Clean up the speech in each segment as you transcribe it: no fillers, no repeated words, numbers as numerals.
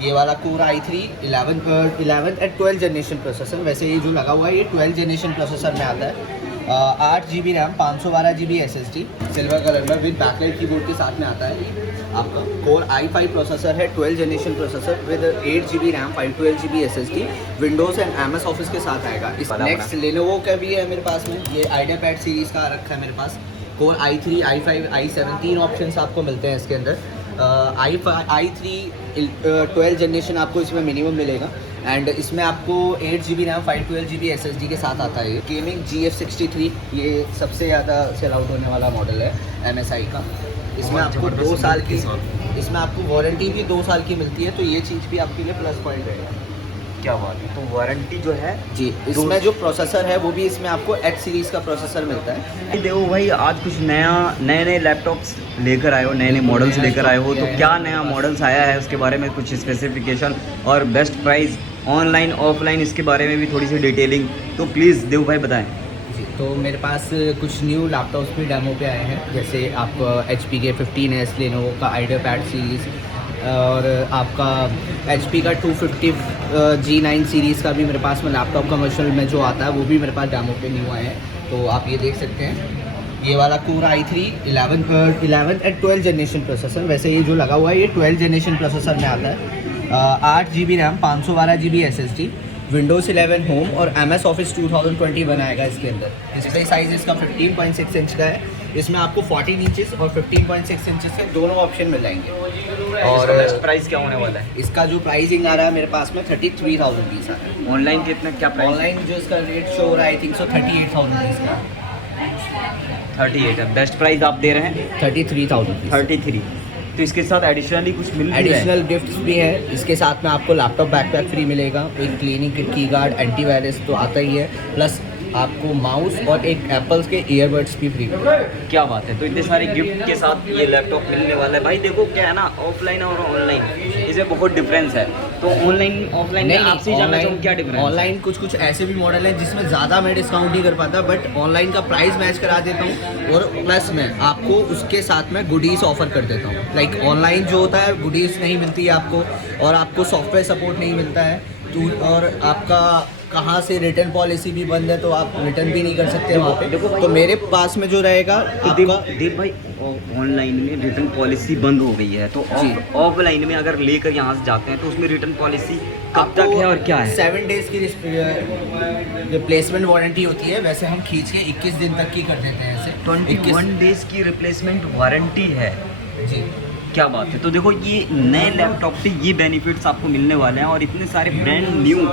ये वाला core i3 11 and 12 generation processor. वैसे ये जो लगा हुआ है ये 12 जनरेशन प्रोसेसर में आता है। 8 GB RAM, 512 GB SSD, silver colour में विद बैकलाइट कीबोर्ड के साथ में आता है। आपका कोर i5 प्रोसेसर है, 12 generation processor with 8 GB RAM, 512 GB SSD, Windows and MS office के साथ आएगा। इस नेक्स्ट लेनोवो का भी है मेरे पास में, ये आइडियापैड सीरीज़ का रखा है मेरे पास। कोर i3, i5, i7 तीन ऑप्शंस आपको मिलते हैं इसके अंदर। i3 12 जनरेशन आपको इसमें मिनिमम मिलेगा एंड इसमें आपको 8 GB रैम, 512 GB SSD के साथ आता है। ये गेमिंग GF63 ये सबसे ज़्यादा सेल आउट होने वाला मॉडल है MSI का। इसमें आपको 2 साल की, इसमें आपको वारंटी भी 2 साल की मिलती है, तो ये चीज़ भी आपके लिए प्लस पॉइंट रहेगा। क्या बात है। तो वारंटी जो है जी, इसमें जो प्रोसेसर है वो भी इसमें आपको H सीरीज़ का प्रोसेसर मिलता है। देखो भाई, आज कुछ नए लैपटॉप्स लेकर आए हो, नए मॉडल्स लेकर आए हो, तो क्या नया मॉडल्स आया है उसके बारे में कुछ स्पेसिफिकेशन और बेस्ट प्राइस, ऑनलाइन ऑफलाइन, इसके बारे में भी थोड़ी सी डिटेलिंग तो प्लीज़ देव भाई बताएं। जी, तो मेरे पास कुछ न्यू लैपटॉप्स भी डेमो पे आए हैं, जैसे आप HP के 15S, लेनोवो का आइडियापैड सीरीज़ और आपका HP का 250 G9 सीरीज़ का भी मेरे पास में लैपटॉप कमर्शियल में जो आता है वो भी मेरे पास डेमो पे न्यू आए हैं। तो आप ये देख सकते हैं, ये वाला core i3 11 and 12 generation processor. वैसे ये जो लगा हुआ है ये 12 जनरेशन प्रोसेसर में आता है। 8 GB RAM, 512 GB SSD, Windows 11 home और MS ऑफिस 2021 आएगा इसके अंदर। डिस्प्ले साइज़ इसका 15.6 इंच का है। इसमें आपको 14 इंचेस और 15.6 इंचेस के दोनों ऑप्शन मिल जाएंगे। और बेस्ट प्राइस क्या होने वाला है? इसका जो प्राइसिंग आ रहा है मेरे पास में 33,000 रुपीज़ आ रहा है। ऑनलाइन कितना क्या प्राइस? ऑनलाइन जो इसका रेट शो हो रहा है आई थिंक सो 38,000 रुपीज़ का। 38 है बेस्ट प्राइस आप दे रहे हैं? 33,000 रुपीज़। 33। तो इसके साथ एडिशनली कुछ मिल रहा है? एडिशनल गिफ्ट्स भी है इसके साथ में। आपको लैपटॉप बैकपैक फ्री मिलेगा, एक क्लीनिंग किट, की गार्ड, एंटीवायरस तो आता ही है, प्लस आपको माउस और एक एप्पल्स के ईयरबड्स भी फ्री मिलेगा। क्या बात है। तो इतने सारे गिफ्ट के साथ ये लैपटॉप मिलने वाला है भाई। देखो क्या है ना, ऑफलाइन और ऑनलाइन इसमें बहुत डिफरेंस है। तो ऑनलाइन ऑफलाइन में आपसे जानना चाहूँ क्या डिफरेंस? ऑनलाइन कुछ ऐसे भी मॉडल हैं जिसमें ज़्यादा मैं डिस्काउंट नहीं कर पाता, बट ऑनलाइन का प्राइस मैच करा देता हूँ और प्लस में आपको उसके साथ में गुडीज़ ऑफर कर देता हूँ। लाइक ऑनलाइन जो होता है गुडीज़ नहीं मिलती है आपको, और आपको सॉफ्टवेयर सपोर्ट नहीं मिलता है, तो और आपका कहाँ से रिटर्न पॉलिसी भी बंद है, तो आप रिटर्न भी नहीं कर सकते वहाँ पे। देखो तो मेरे पास में जो रहेगा देव भाई, ऑनलाइन में रिटर्न पॉलिसी बंद हो गई है, तो ऑफलाइन में अगर लेकर यहाँ से जाते हैं तो उसमें रिटर्न पॉलिसी कब तक है और क्या है? 7 डेज़ की रिप्लेसमेंट वारंटी होती है। वैसे हम खींच के 21 दिन तक की कर देते हैं ऐसे। 21 डेज़ की रिप्लेसमेंट वारंटी है जी। क्या बात है। तो देखो ये नए लैपटॉप पे ये बेनिफिट्स आपको मिलने वाले हैं और इतने सारे ब्रांड न्यू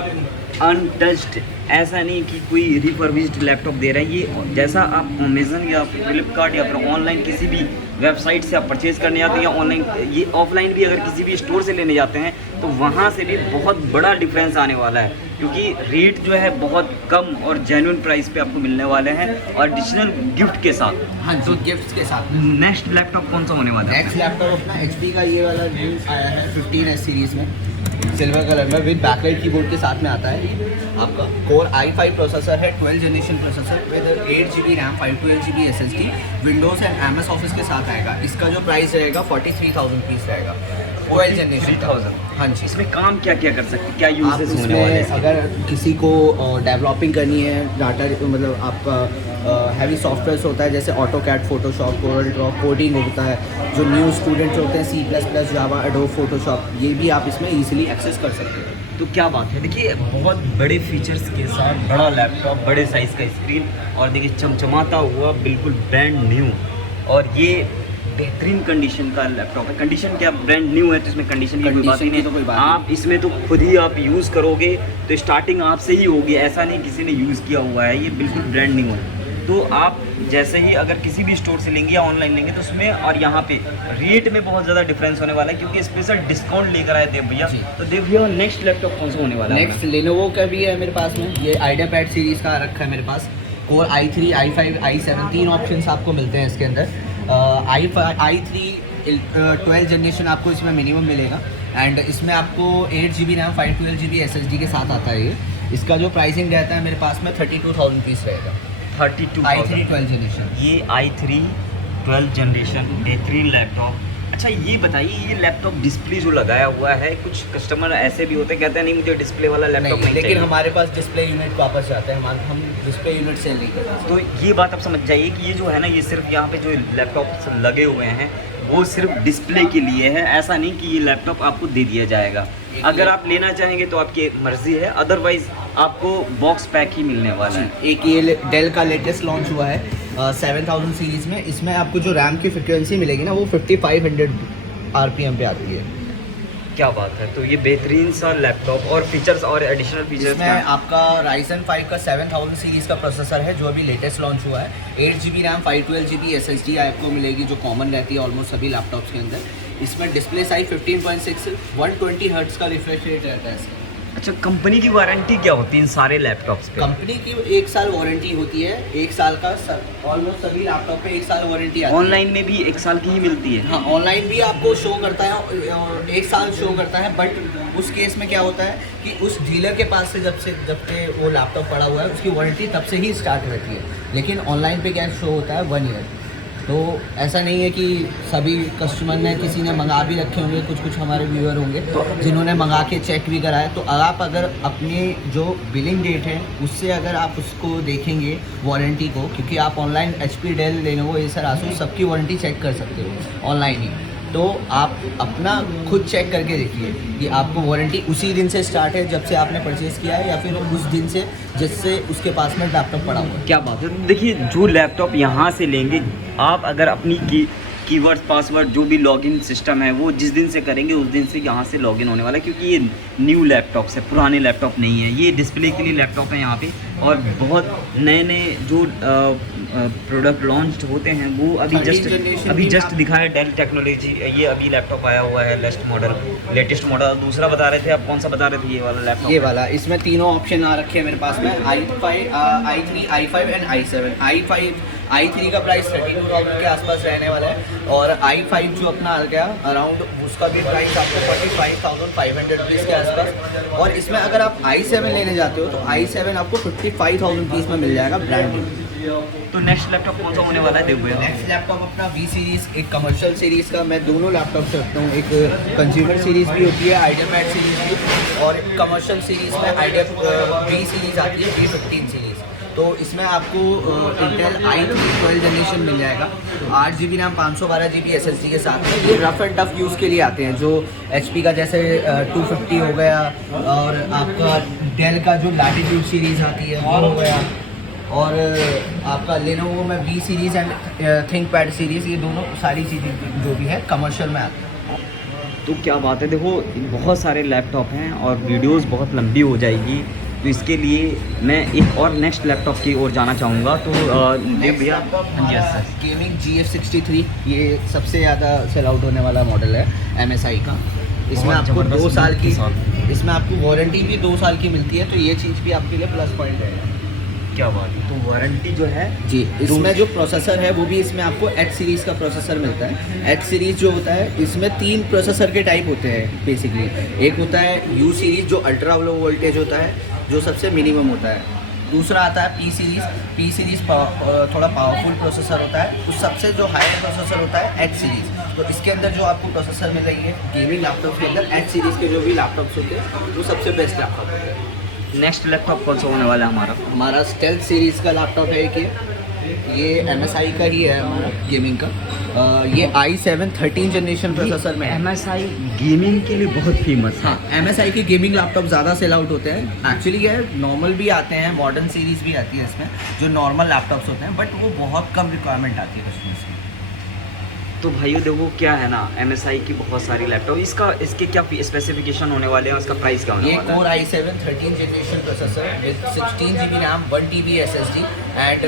अनटच्ड, ऐसा नहीं कि कोई रिफर्बिश्ड लैपटॉप दे रहा है। ये जैसा आप अमेजन या फ्लिपकार्ट या फिर ऑनलाइन किसी भी वेबसाइट से आप परचेज़ करने जाते हैं या ऑनलाइन, ये ऑफलाइन भी अगर किसी भी स्टोर से लेने जाते हैं तो वहाँ से भी बहुत बड़ा डिफरेंस आने वाला है, क्योंकि रेट जो है बहुत कम और जेन्युइन प्राइस पे आपको मिलने वाले हैं और एडिशनल गिफ्ट के साथ। हाँ जी, गिफ्ट्स के साथ। नेक्स्ट लैपटॉप कौन सा होने वाला है? नेक्स्ट लैपटॉप अपना HP का ये वाला न्यू आया है 15S सीरीज़ में, सिल्वर कलर में विद बैकलाइट कीबोर्ड के साथ में आता है। आपका कोर i5 प्रोसेसर है, 12 generation processor with 8 GB RAM, 512 GB SSD, Windows and MS office के साथ आएगा। इसका जो प्राइस रहेगा 43,000 रुपीज़ रहेगा। 12 जनरेशन 43,000। हाँ जी। इसमें काम क्या क्या कर सकते हैं, क्या यूजेस आप होने वाले हैं? अगर किसी को डेवलपिंग करनी है, डाटा मतलब आपका हैवी सॉफ्टवेयर होता है जैसे AutoCAD, Photoshop, Corel Draw, coding होता है, जो न्यू स्टूडेंट्स होते हैं C++, जावा, एडोब फोटोशॉप, ये भी आप इसमें इजीली एक्सेस कर सकते हैं। तो क्या बात है। देखिए बहुत बड़े फीचर्स के साथ बड़ा लैपटॉप, बड़े साइज़ का स्क्रीन और देखिए चमचमाता हुआ बिल्कुल ब्रांड न्यू, और ये बेहतरीन कंडीशन का लैपटॉप है। कंडीशन क्या, ब्रांड न्यू है तो इसमें कंडीशन की कोई बात ही नहीं। तो आप इसमें तो खुद ही आप यूज़ करोगे तो स्टार्टिंग आपसे ही होगी, ऐसा नहीं किसी ने यूज़ किया हुआ है, ये बिल्कुल ब्रांड न्यू है। तो आप जैसे ही अगर किसी भी स्टोर से लेंगे या ऑनलाइन लेंगे तो उसमें और यहाँ पे रेट में बहुत ज़्यादा डिफरेंस होने वाला है, क्योंकि स्पेशल डिस्काउंट लेकर आए देव भैया। तो देव भैया नेक्स्ट लैपटॉप कौन सा होने वाला है? नेक्स्ट लेनोवो का भी है मेरे पास में, ये आइडियापैड सीरीज़ का रखा है मेरे पास। कोर i3, i5, i7 तीन ऑप्शंस आपको मिलते हैं इसके अंदर। i3 12 जनरेशन आपको इसमें मिनिमम मिलेगा एंड इसमें आपको 8 GB रैम, 512 GB SSD के साथ आता है। ये इसका जो प्राइसिंग रहता है मेरे पास में 32,000 रुपीज़ रहेगा। 32 i3 12 जनरेशन। ये i3 12 जनरेशन बेहतरीन लैपटॉप अच्छा ये बताइए, ये लैपटॉप डिस्प्ले जो लगाया हुआ है, कुछ कस्टमर ऐसे भी होते हैं कहते हैं नहीं मुझे डिस्प्ले वाला लैपटॉप नहीं लेकिन चाहिए। हमारे पास डिस्प्ले यूनिट वापस जाते हैं, हम डिस्प्ले यूनिट सेल नहीं करते। तो ये बात आप समझ जाइए कि ये जो है ना, ये सिर्फ यहाँ पे जो लैपटॉप लगे हुए हैं वो सिर्फ डिस्प्ले के लिए है, ऐसा नहीं कि ये लैपटॉप आपको दे दिया जाएगा। अगर आप लेना चाहेंगे तो आपकी मर्जी है, अदरवाइज आपको बॉक्स पैक ही मिलने वाला है। एक ये डेल का लेटेस्ट लॉन्च हुआ है 7000 सीरीज़ में। इसमें आपको जो रैम की फ्रिक्वेंसी मिलेगी ना वो 5500 RPM पे आती है। क्या बात है, तो ये बेहतरीन सा लैपटॉप और फीचर्स और एडिशनल फीचर्स इसमें आपका Ryzen 5 का 7000 सीरीज़ का प्रोसेसर है जो अभी लेटेस्ट लॉन्च हुआ है। 8GB रैम 512GB SSD आपको मिलेगी जो कॉमन रहती है ऑलमोस्ट सभी लैपटॉप्स के अंदर। इसमें डिस्प्ले साइज 15.6 120 हर्ट्ज़ का रिफ्रेश रेट रहता है इसका। अच्छा, कंपनी की वारंटी क्या होती है इन सारे लैपटॉप्स पे? कंपनी की 1 साल वारंटी होती है, 1 साल का ऑलमोस्ट सभी लैपटॉप पे 1 साल वारंटी आती है। ऑनलाइन में भी 1 साल की ही मिलती है? हाँ, ऑनलाइन भी आपको शो करता है और 1 साल शो करता है, बट उस केस में क्या होता है कि उस डीलर के पास से जब से वो लैपटॉप पड़ा हुआ है उसकी वारंटी तब से ही स्टार्ट रहती है। लेकिन ऑनलाइन पे क्या शो होता है 1 ईयर। तो ऐसा नहीं है कि सभी कस्टमर ने किसी ने मंगा भी रखे होंगे, कुछ हमारे व्यूअर होंगे जिन्होंने मंगा के चेक भी कराया। तो आप अगर अपनी जो बिलिंग डेट है उससे अगर आप उसको देखेंगे वारंटी को, क्योंकि आप online HP Dell Lenovo Acer Asus सबकी वारंटी चेक कर सकते हो ऑनलाइन ही। तो आप अपना खुद चेक करके देखिए कि आपको वारंटी उसी दिन से स्टार्ट है जब से आपने परचेज़ किया है या फिर उस दिन से जिससे उसके पास में लैपटॉप पड़ा हुआ है। क्या बात है। देखिए, जो लैपटॉप यहाँ से लेंगे आप, अगर अपनी कीवर्ड पासवर्ड जो भी लॉगिन सिस्टम है वो जिस दिन से करेंगे उस दिन से यहाँ से लॉगिन होने वाला है, क्योंकि ये न्यू लैपटॉप है, पुराने लैपटॉप नहीं है। ये डिस्प्ले के लिए लैपटॉप है यहाँ पे, और बहुत नए नए जो प्रोडक्ट लॉन्च होते हैं वो अभी जस्ट दिखाया डेल टेक्नोलॉजी। ये अभी लैपटॉप आया हुआ है लेटेस्ट मॉडल। दूसरा बता रहे थे आप, कौन सा बता रहे थे? ये वाला लैपटॉप, ये वाला। इसमें तीनों ऑप्शन आ रखे हैं मेरे पास में, i3, i5 and i7। i3 का प्राइस 32,000 के आसपास रहने वाला है, और i5 जो अपना आ गया अराउंड उसका भी प्राइस आपको 45,500 रुपीज़ के आसपास। और इसमें अगर आप i7 लेने जाते हो तो i7 आपको 55,000 रुपीज़ में मिल जाएगा ब्रांड न्यू। तो नेक्स्ट लैपटॉप कौन सा होने वाला है? देखो नेक्स्ट लैपटॉप अपना V सीरीज़, एक कमर्शियल सीरीज़ का। मैं दोनों लैपटॉप से रखता हूँ, एक कंज्यूमर सीरीज़ भी होती है आइडियापैड सीरीज़ भी, और कमर्शियल सीरीज़ में V सीरीज़ आती है, V15 सीरीज़। तो इसमें आपको इंटेल i3 12 जनरेशन मिल जाएगा, 8GB रैम 512GB SSD के साथ में। ये रफ एंड टफ यूज़ के लिए आते हैं, जो HP का जैसे 250 हो गया, और आपका डेल का जो लैटिट्यूड सीरीज़ आती है वो हो गया, और आपका लेनोवो में V series and ThinkPad series, ये दोनों सारी चीज़ें जो भी है कमर्शियल में आती है। तो क्या बात है, देखो बहुत सारे लैपटॉप हैं और वीडियोस बहुत लंबी हो जाएगी, तो इसके लिए मैं एक और नेक्स्ट लैपटॉप की ओर जाना चाहूँगा। तो देख भैया, गेमिंग GF63, ये सबसे ज़्यादा सेल आउट होने वाला मॉडल है MSI का। इसमें आपको 2 साल की, इसमें आपको वारंटी भी 2 साल की मिलती है, तो ये चीज़ भी आपके लिए प्लस पॉइंट है। क्या बात है, तो वारंटी जो है जी। इसमें जो प्रोसेसर है वो भी इसमें आपको H सीरीज़ का प्रोसेसर मिलता है। H सीरीज़ जो होता है इसमें 3 प्रोसेसर के टाइप होते हैं बेसिकली। एक होता है U सीरीज़ जो अल्ट्रा लो वोल्टेज होता है, जो सबसे मिनिमम होता है। दूसरा आता है P सीरीज़ थोड़ा पावरफुल प्रोसेसर होता है। उस सबसे जो हायर प्रोसेसर होता है H सीरीज़। तो इसके अंदर जो आपको प्रोसेसर मिल रही है गेमिंग लैपटॉप के अंदर, H सीरीज़ के जो भी लैपटॉप्स होते हैं वो सबसे बेस्ट लैपटॉप होते हैं। नेक्स्ट लैपटॉप कौन सा होने वाला है हमारा स्टेल्थ सीरीज़ का लैपटॉप है कि ये MSI का ही है हमारा गेमिंग का। ये i7 13 जनरेशन प्रोसेसर में है। MSI गेमिंग के लिए बहुत फेमस है। हाँ, MSI के गेमिंग लैपटॉप ज़्यादा सेल आउट होते हैं। एक्चुअली ये नॉर्मल भी आते हैं, मॉडर्न सीरीज़ भी आती है इसमें, जो नॉर्मल लैपटॉप्स होते हैं, बट वो बहुत कम रिक्वायरमेंट आती है कस्टमर्स की। तो भाइयों देखो क्या है ना, MSI की बहुत सारी लैपटॉप, इसके क्या स्पेसिफिकेशन होने वाले हैं, उसका प्राइस क्या होने वाला है? Core i7 13 generation processor with 16GB RAM 1TB SSD and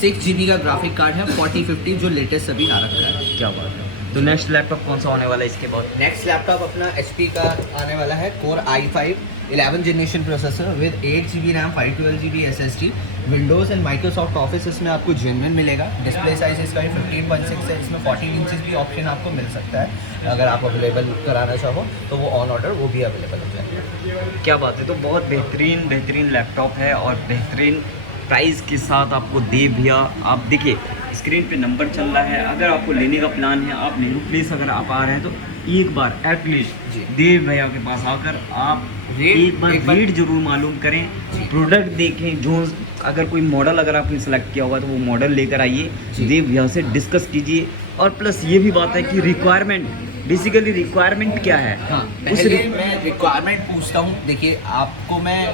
6GB का ग्राफिक कार्ड है 4050, जो लेटेस्ट अभी आ रखा है। क्या बात है। तो नेक्स्ट लैपटॉप कौन सा होने वाला है इसके बाद? नेक्स्ट लैपटॉप अपना HP का आने वाला है, Core i5 11 generation processor with 8GB RAM 512GB SSD। Windows and Microsoft office इसमें आपको जेन्युइन मिलेगा। डिस्प्ले साइज इसका भी 15.6 है, इसमें 14 इंचेस भी ऑप्शन आपको मिल सकता है। अगर आप अवेलेबल कराना चाहो तो वो ऑन ऑर्डर वो भी अवेलेबल हो जाएगा। क्या बात है। तो बहुत बेहतरीन लैपटॉप है और बेहतरीन प्राइस के साथ आपको दे भैया। आप देखिए, इस स्क्रीन पे नंबर चल रहा है। अगर आपको लेने का प्लान है, आप नेहरू प्लेस अगर आप आ रहे हैं तो एक बार एटलीस्ट जी। देव भैया के पास आकर आप एक बार रेट जरूर मालूम करें, प्रोडक्ट देखें। जो अगर कोई मॉडल अगर आपने सेलेक्ट किया होगा तो वो मॉडल लेकर आइए, जी। देव भैया से डिस्कस कीजिए। और प्लस ये भी बात है कि रिक्वायरमेंट, बेसिकली रिक्वायरमेंट क्या है। हाँ, उस पहले मैं रिक्वायरमेंट पूछता हूँ। देखिए, आपको मैं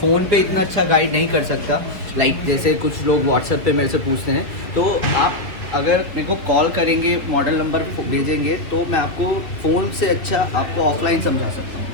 फ़ोन पे इतना अच्छा गाइड नहीं कर सकता, लाइक जैसे कुछ लोग व्हाट्सएप पे मेरे से पूछते हैं। तो आप अगर मेरे को कॉल करेंगे, मॉडल नंबर भेजेंगे, तो मैं आपको फ़ोन से अच्छा आपको ऑफलाइन समझा सकता हूँ।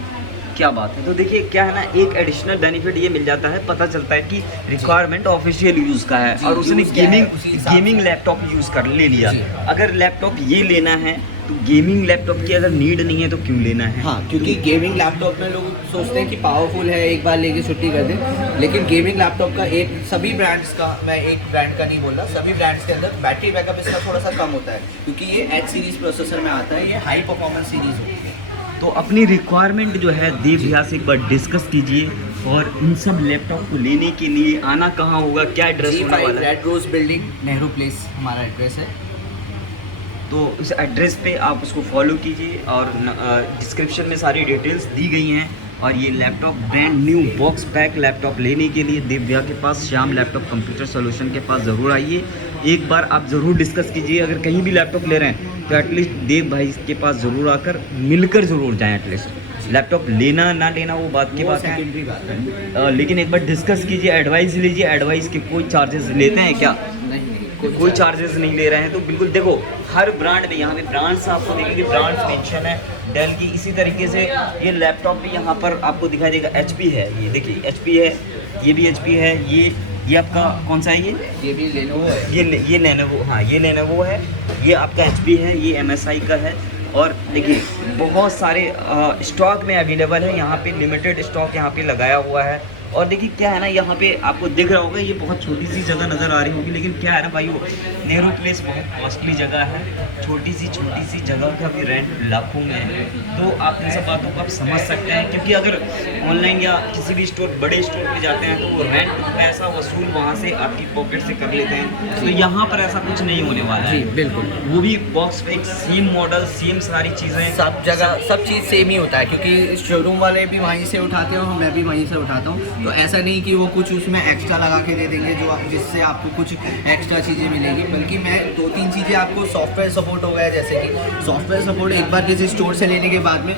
क्या बात है। तो देखिए क्या है ना, एक एडिशनल बेनिफिट ये मिल जाता है, पता चलता है कि रिक्वायरमेंट ऑफिशियल यूज़ का है जी, और उसने use क्या है, उसी हिसाब से। गेमिंग लैपटॉप यूज़ कर ले लिया। जी। अगर लैपटॉप ये लेना है तो गेमिंग लैपटॉप की अगर नीड नहीं है तो क्यों लेना है। हाँ, क्योंकि गेमिंग लैपटॉप में लोग सोचते हैं कि पावरफुल है, एक बार लेके छुट्टी कर दें। लेकिन गेमिंग लैपटॉप का एक, सभी ब्रांड्स का, मैं एक ब्रांड का नहीं बोल रहा, सभी ब्रांड्स के अंदर बैटरी बैकअप इसका थोड़ा सा कम होता है, क्योंकि ये एच सीरीज प्रोसेसर में आता है, ये हाई परफॉर्मेंस सीरीज होती है। तो अपनी रिक्वायरमेंट जो है देव भैया से एक बार डिस्कस कीजिए। और इन सब लैपटॉप को लेने के लिए आना कहाँ होगा, क्या एड्रेस होने G5 वाला है। Red Rose Building, Nehru Place हमारा एड्रेस है। तो इस एड्रेस पे आप उसको फॉलो कीजिए और डिस्क्रिप्शन में सारी डिटेल्स दी गई हैं। और ये laptop brand new box pack laptop लेने के लिए देव भैया के पास, श्याम लैपटॉप कंप्यूटर सोल्यूशन के पास ज़रूर आइए। एक बार आप ज़रूर डिस्कस कीजिए। अगर कहीं भी लैपटॉप ले रहे हैं तो एटलीस्ट देव भाई के पास ज़रूर आकर मिलकर ज़रूर जाएँ। एटलीस्ट लैपटॉप लेना ना लेना वो बात की बात है, सेकेंडरी बात है। लेकिन एक बार डिस्कस कीजिए, एडवाइस लीजिए। एडवाइस के कोई चार्जेस लेते हैं क्या? नहीं, कोई चार्जेस नहीं ले रहे हैं। तो बिल्कुल देखो, हर ब्रांड में यहाँ पे ब्रांड्स आपको देखेंगे, ब्रांड्स मेंशन है डेल की। इसी तरीके से ये लैपटॉप भी यहाँ पर आपको दिखाई देगा। HP है, ये देखिए HP है, ये भी HP है। ये आपका कौन सा है? ये भी लेनोवो है। ये लेनोवो, हाँ ये लेनोवो है। ये आपका HP है, ये MSI का है। और देखिए बहुत सारे स्टॉक में अवेलेबल है, यहाँ पे लिमिटेड स्टॉक यहाँ पे लगाया हुआ है। और देखिए क्या है ना, यहाँ पे आपको दिख रहा होगा, ये बहुत छोटी सी जगह नज़र आ रही होगी, लेकिन क्या है ना भाइयों, नेहरू प्लेस बहुत कॉस्टली जगह है। छोटी सी जगह का भी रेंट लाखों में है। तो आप इन सब बातों को आप समझ सकते हैं, क्योंकि अगर ऑनलाइन या किसी भी स्टोर, बड़े स्टोर पे जाते हैं तो वो रेंट पैसा वसूल वहाँ से आपकी पॉकेट से कर लेते हैं। तो यहाँ पर ऐसा कुछ नहीं होने वाला है। जी बिल्कुल, वो भी बॉक्स पे एक सेम मॉडल, सेम सारी चीज़ें, सब जगह सब चीज़ सेम ही होता है, क्योंकि शोरूम वाले भी वहीं से उठाते हो, मैं भी वहीं से उठाता हूँ। तो ऐसा नहीं कि वो कुछ उसमें एक्स्ट्रा लगा के दे देंगे जिससे आपको कुछ एक्स्ट्रा चीज़ें मिलेगी। बल्कि मैं 2-3 चीज़ें आपको, सॉफ्टवेयर सपोर्ट हो गया, जैसे कि सॉफ्टवेयर सपोर्ट एक बार किसी स्टोर से लेने के बाद में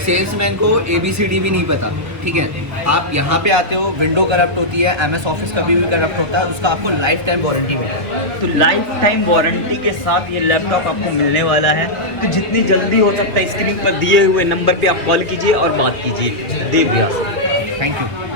सेल्समैन को ABCD भी नहीं पता, ठीक है। आप यहाँ पे आते हो, विंडो करप्ट होती है, MS ऑफिस कभी भी करप्ट होता है, उसका आपको लाइफ टाइम वारंटी मिलेगी। तो लाइफ टाइम वारंटी के साथ ये लैपटॉप आपको मिलने वाला है। तो जितनी जल्दी हो सकता है स्क्रीन पर दिए हुए नंबर पे आप कॉल कीजिए और बात कीजिए देव भैया से। Thank you.